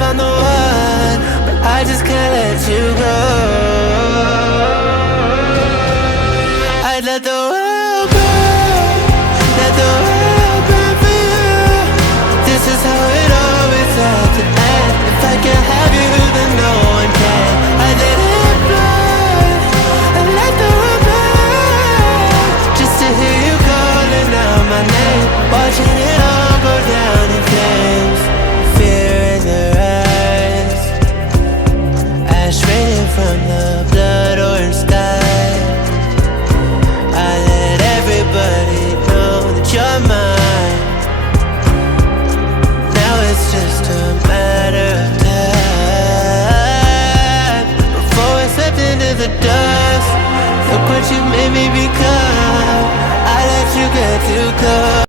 if I'm the one, but I just can't let you go. I'd let the world burn, let the world burn for you. This is how it always had to end. If I can't have you, then no one can. I'd let it burn, and let the world burn, just to hear you calling out my name, watching it all go down in flames. Fear in their eyes, ash raining from the blood orange sky. I let everybody know that you're mine. Now it's just a matter of time before I slipped into the dust. Look what you made me become. I let you get too close.